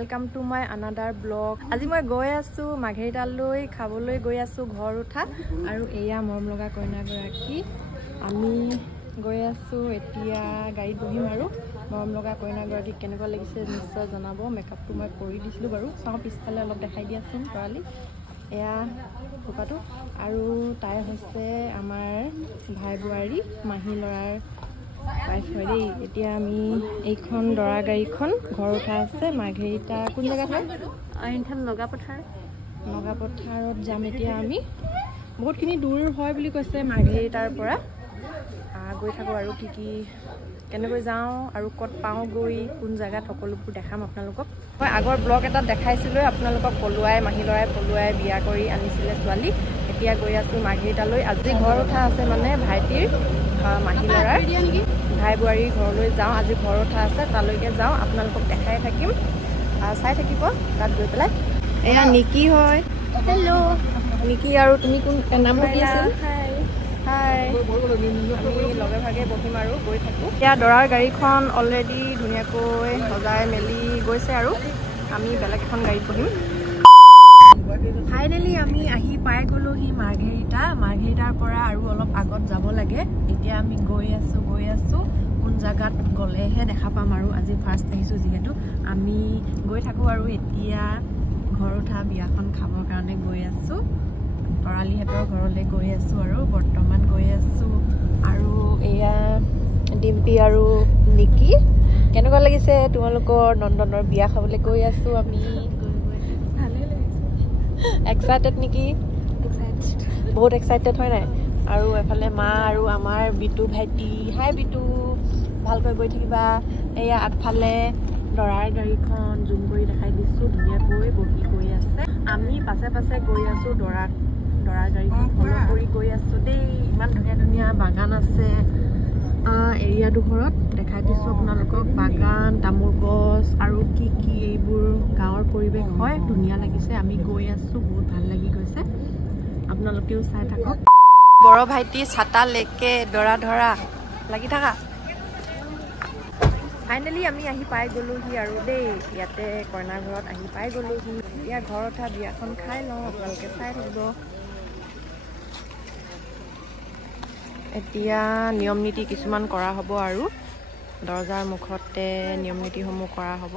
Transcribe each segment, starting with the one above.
Welcome to my another blog. आज मैं गई आसो माघेरिटाলৈ खाবলৈ गई आसो घर उठा और एया मरम लगा कन्यागराकी आमी गई आसो एतिया गाड़ी बहिम और मरम लगा कन्यागराकी केनेকুৱা লাগিছে निश्चय जनाब। मेकअपটো मैं কৰি দিছিলো বাৰু চাও পিছফালে অলপ দেখাই দিয়াচোন তৰালি এয়া ফুকাটো আৰু তাই হৈছে আমাৰ ভাই বোৱাৰী মাহী লৰাৰ वाइफ है एतिया आमी एखन दरा गाड़ीखन घर उठा आछे माघेरिटा कोन जगह है आइनथान नगापथारत जाम। एतिया आमी बहुतखिनि दूर হয় বুলি কৈছে माघेरिटार পৰা गई থাকো আৰু কি কেনেকৈ যাওঁ আৰু কত পাওঁ গৈ কোন জায়গাত সকলোবোৰ দেখাম আপোনালোকক। মই আগৰ ব্লগ এটা দেখাইছিলো আপোনালোকক পলুৱাই মাহী লৰাই পলুৱাই বিয়া কৰি আনিছিলে ছোৱালী। এতিয়া গৈ আছো মাঘেৰিটালৈ। আজি ঘৰ উঠা আছে মানে ভাইটিৰ মাহী লৰাৰ ভাই বোৱাৰী ঘৰলৈ যাওঁ। আজি ঘৰ উঠা আছে তালৈকে যাওঁ আপোনালোকক দেখাই থাকিম চাই থাকিব তাত গৈ পেলাই। এয়া নিকি হয় হেল্ল' নিকি আৰু তুমি কোন নাম কি আছিল হাই আমি লগে ভাগে বহিম আৰু গৈ থাকোঁ। এতিয়া দৰাৰ গাড়ীখন অলৰেডি ধুনীয়াকৈ সজাই মেলি গৈছে আৰু আমি বেলেগ এখন গাড়ীত বহিম। ফাইনেলি আমি আহি পাই গলোহি মাঘেৰিটাৰ পৰা আৰু অলপ আগত যাব লাগে। এতিয়া আমি গৈ আছো কোন জায়গাত গলেহে দেখা পাম আৰু আজি ফাৰ্ষ্ট আহিছো যিহেতু আমি গৈ থাকো আৰু এতিয়া ঘৰ উঠা বিয়াখন খাবৰ কাৰণে গৈ আছো তৰালিহেতৰ ঘৰলৈ গৈ আছো আৰু বৰ্তমান গৈ আছো আৰু এয়া ডিম্পি আৰু নিকি কেনেকুৱা লাগিছে তোমালোকৰ নন্দনৰ বিয়া খাবলৈ গৈ আছো আমি एक्साइटेड निकी बहुत एक्साइटेड है ना और एफाले माँ और आमार बिटू भाइटी हाई बिटू भालকৈ गई থাকিবা। एया आगफाले दरार गाड़ीखन जूम কৰি দেখাই দিছো ধুনীয়াকৈ বহি গৈ আছে। আমি পাছে পাছে গৈ আছো দৰাৰ গাড়ীখন ফলো কৰি গৈ আছো দেই। ইমান ধুনীয়া ধুনীয়া বাগান আছে এৰিয়া দুঘৰত দেখাই দিছো আপোনালোকক বাগান তামোল গছ আৰু কি এইবোৰ গাঁৱৰ পৰিৱেশ হয় ধুনীয়া লাগিছে। আমি গৈ আছো বহুত ভাল লাগি গৈছে আপোনালোকেও চাই থাকক। বড় ভাইটি ছাতা লেকে দৰা ধৰা লাগি থাকা। ফাইনেলি আমি আহি পাই গলোহি আৰু দেই ইয়াতে কইনা ঘৰত আহি পাই গলোহি। এতিয়া ঘৰ উঠা বিয়াখন খাই লওঁ আপোনালোকে চাই থাকিব। এতিয়া নিয়ম নীতি কিছুমান কৰা হ'ব আৰু দৰজাৰ মুখতে নিয়ম নীতিসমূহ কৰা হ'ব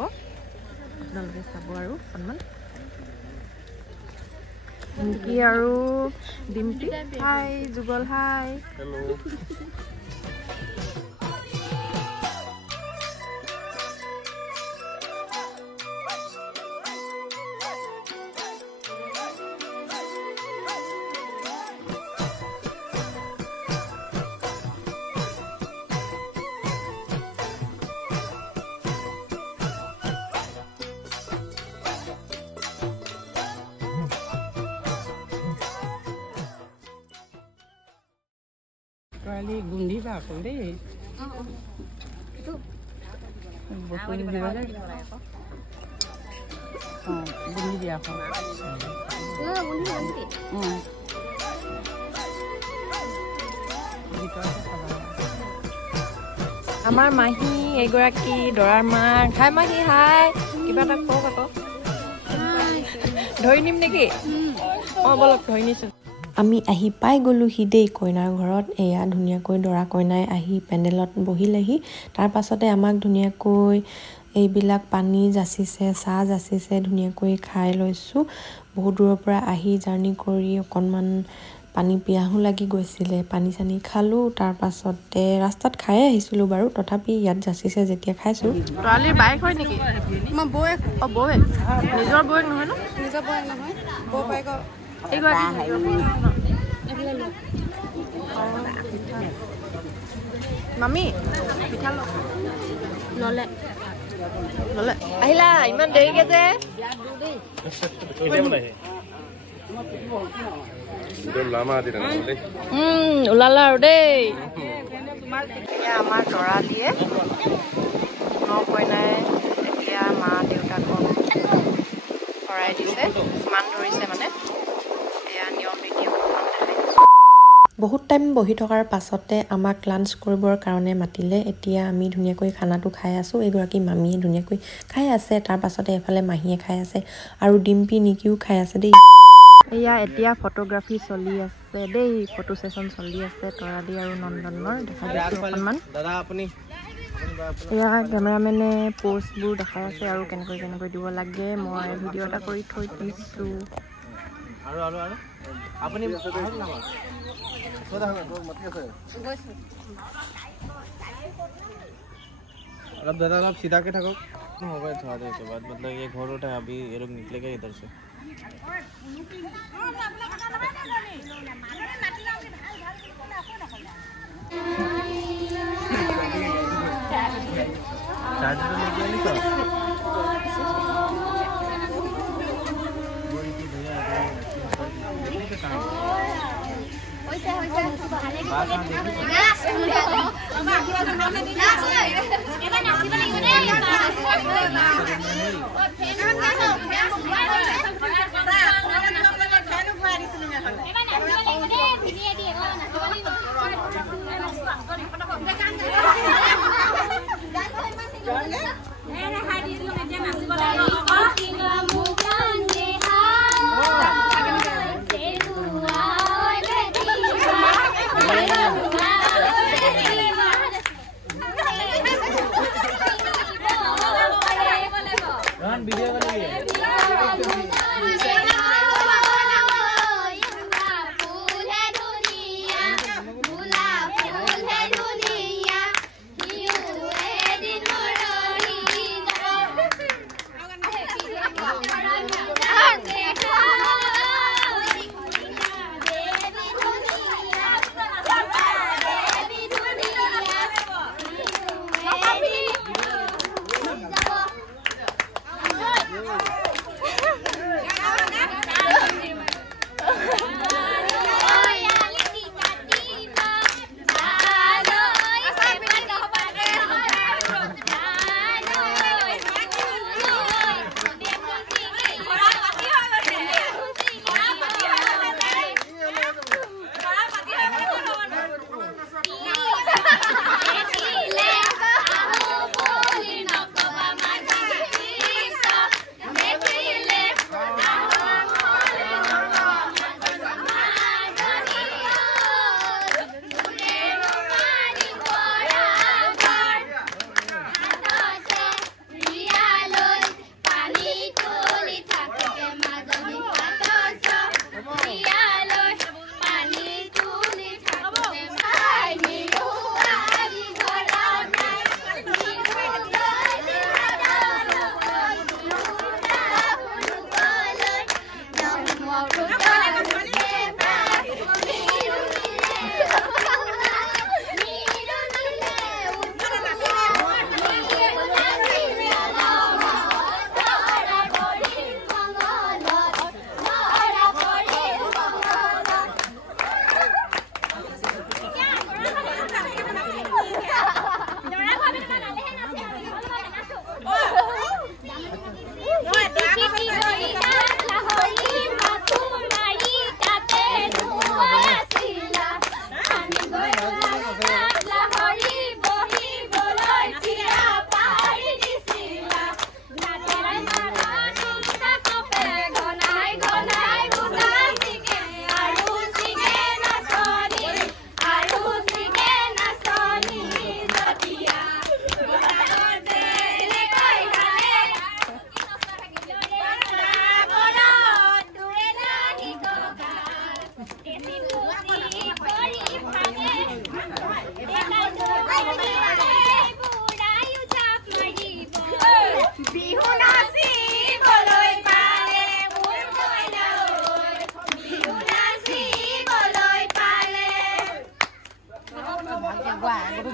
আপোনালোকে চাব আৰু অকণমান। নিকি আৰু Dimpy hi Jugal hi hello' Kali gundi ba ko deh. Itu. Botol di mana? Oh, gundi dia ko. Nah, gundi nanti. Gitu aja kalau. আমাৰ মাহী এগৰাকী দৰাৰ মাক হাই মাহী হাই কিবা এটা কওক আকৌ ধৰি নিম নেকি বলক ধৰি নিছো। আমি আহি পাই গলোহি দেই কইনাৰ ঘৰত। এয়া ধুনীয়াকৈ দৰা কইনাই আহি পেণ্ডেলত বহিলেহি। তাৰ পাছতে আমাক ধুনীয়াকৈ এইবিলাক পানী যাচিছে চাহ যাচিছে ধুনীয়াকৈ খাই লৈছোঁ। বহুত দূৰৰ পৰা আহি জাৰ্ণি কৰি অকণমান পানী পিয়াহো লাগি গৈছিলে পানী চানী খালোঁ। তাৰ পাছতে ৰাস্তাত খাই আহিছিলোঁ বাৰু তথাপি ইয়াত যাচিছে যেতিয়া খাইছোঁ। তৰালিৰ বাইক হয় নেকি? মই বৌয়েক বৌয়েক নিজৰ বৌয়েক নহয় ন? নিজৰ বৌয়েক নহয় বৌ বাইকৰ মামি পিঠা ললে ললে আহিলা ইমান দেৰিকে যে ওলালা আৰু দেই। আমাৰ তৰালিয়ে ন কইনাই এতিয়া মা দেউতাকক শৰাই দিছে মান ধৰিছে মানে এয়া নিয়ম নীতি বহুত টাইম বহি থকাৰ পাছতে আমাক লাঞ্চ কৰিবৰ কাৰণে মাতিলে। এতিয়া আমি ধুনীয়াকৈ খানাটো খাই আছোঁ। এগৰাকী মামীয়ে ধুনীয়াকৈ খাই আছে, তাৰ পাছতে এফালে মাহীয়ে খাই আছে আৰু ডিম্পি নিকিও খাই আছে দেই। এয়া এতিয়া ফটোগ্ৰাফী চলি আছে দেই, ফটো সেশন চলি আছে তৰাদি আৰু নন্দনৰ। দেখা দিছোঁ অকণমান। এয়া কেমেৰামেনে পোষ্টবোৰ দেখাই আছে আৰু কেনেকৈ কেনেকৈ দিব লাগে। মই ভিডিঅ' এটা কৰি থৈ দিছোঁ। अब दादा आप सीधा के ठगो होगा थोड़ा देर के बाद, मतलब ये घोर उठा है, अभी ये लोग निकलेगा इधर से। चार्जर तो लेके नहीं था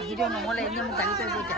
video নহলে এমনি মোক গালি কৰিব এতিয়া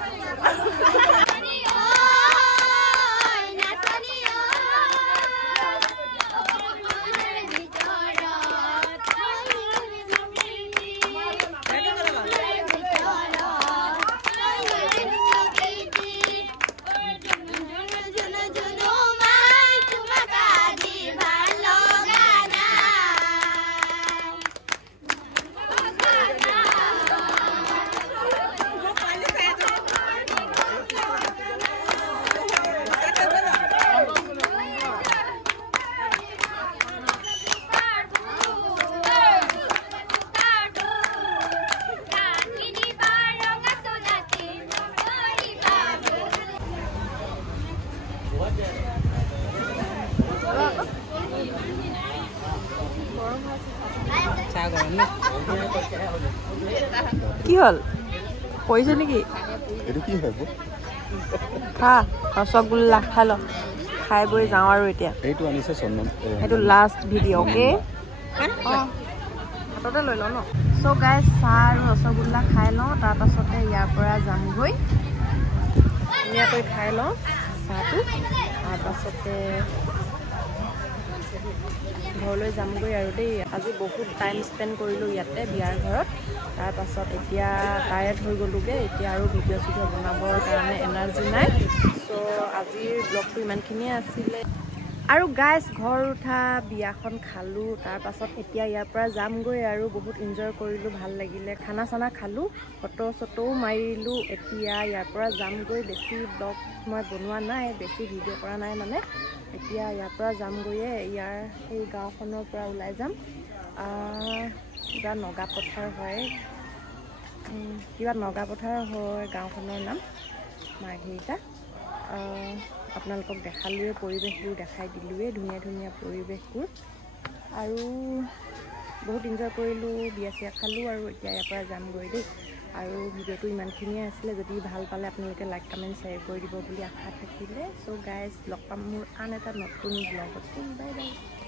চাহ গৰম ন কি হ'ল পৰিছে নেকি এইটো কি হয় খা ৰসগোল্লা খাই ল খাই বৈ যাওঁ আৰু এতিয়া এইটো আনিছে চন্দন এইটো লাষ্ট ভিডিঅ' অ'কে হাততে লৈ লওঁ ন চ' গাইজ চাহ আৰু ৰসগোল্লা খাই লওঁ তাৰপাছতে ইয়াৰ পৰা যামগৈ ধুনীয়াকৈ খাই লওঁ চাহটো তাৰপাছতে ঘৰলৈ যামগৈ আৰু দেই আজি বহুত টাইম স্পেণ্ড কৰিলোঁ ইয়াতে বিয়াৰ ঘৰত তাৰপাছত এতিয়া টায়াৰ্ড হৈ গ'লোগৈ এতিয়া আৰু ভিডিঅ' চিডিঅ' বনাবৰ কাৰণে এনাৰ্জি নাই চ' আজিৰ ব্লগটো ইমানখিনিয়ে আছিলে আৰু গাইজ ঘৰ উঠা বিয়াখন খালোঁ তাৰপাছত এতিয়া ইয়াৰ পৰা যামগৈ আৰু বহুত এনজয় কৰিলোঁ ভাল লাগিলে খানা চানা খালোঁ ফটো চটোও মাৰিলোঁ এতিয়া ইয়াৰ পৰা যামগৈ বেছি ব্লগ মই বনোৱা নাই বেছি ভিডিঅ' কৰা নাই মানে এতিয়া ইয়াৰ পৰা যামগৈয়ে ইয়াৰ সেই গাঁওখনৰ পৰা ওলাই যাম কিবা নগাপথাৰ হয় গাঁওখনৰ নাম মাৰ্ঘেৰিটা আপোনালোকক দেখালোৱে পৰিৱেশবোৰ দেখাই দিলোঁৱে ধুনীয়া ধুনীয়া পৰিৱেশবোৰ আৰু বহুত এনজয় কৰিলোঁ বিয়া চিয়া খালোঁ আৰু এতিয়া ইয়াৰ পৰা যামগৈ দেই আৰু ভিডিঅ'টো ইমানখিনিয়ে আছিলে যদি ভাল পালে আপোনালোকে লাইক কমেণ্ট শ্বেয়াৰ কৰি দিব বুলি আশা থাকিলে চ' গাইজ লগ পাম মোৰ আন এটা নতুন ব্লগত বাই বাই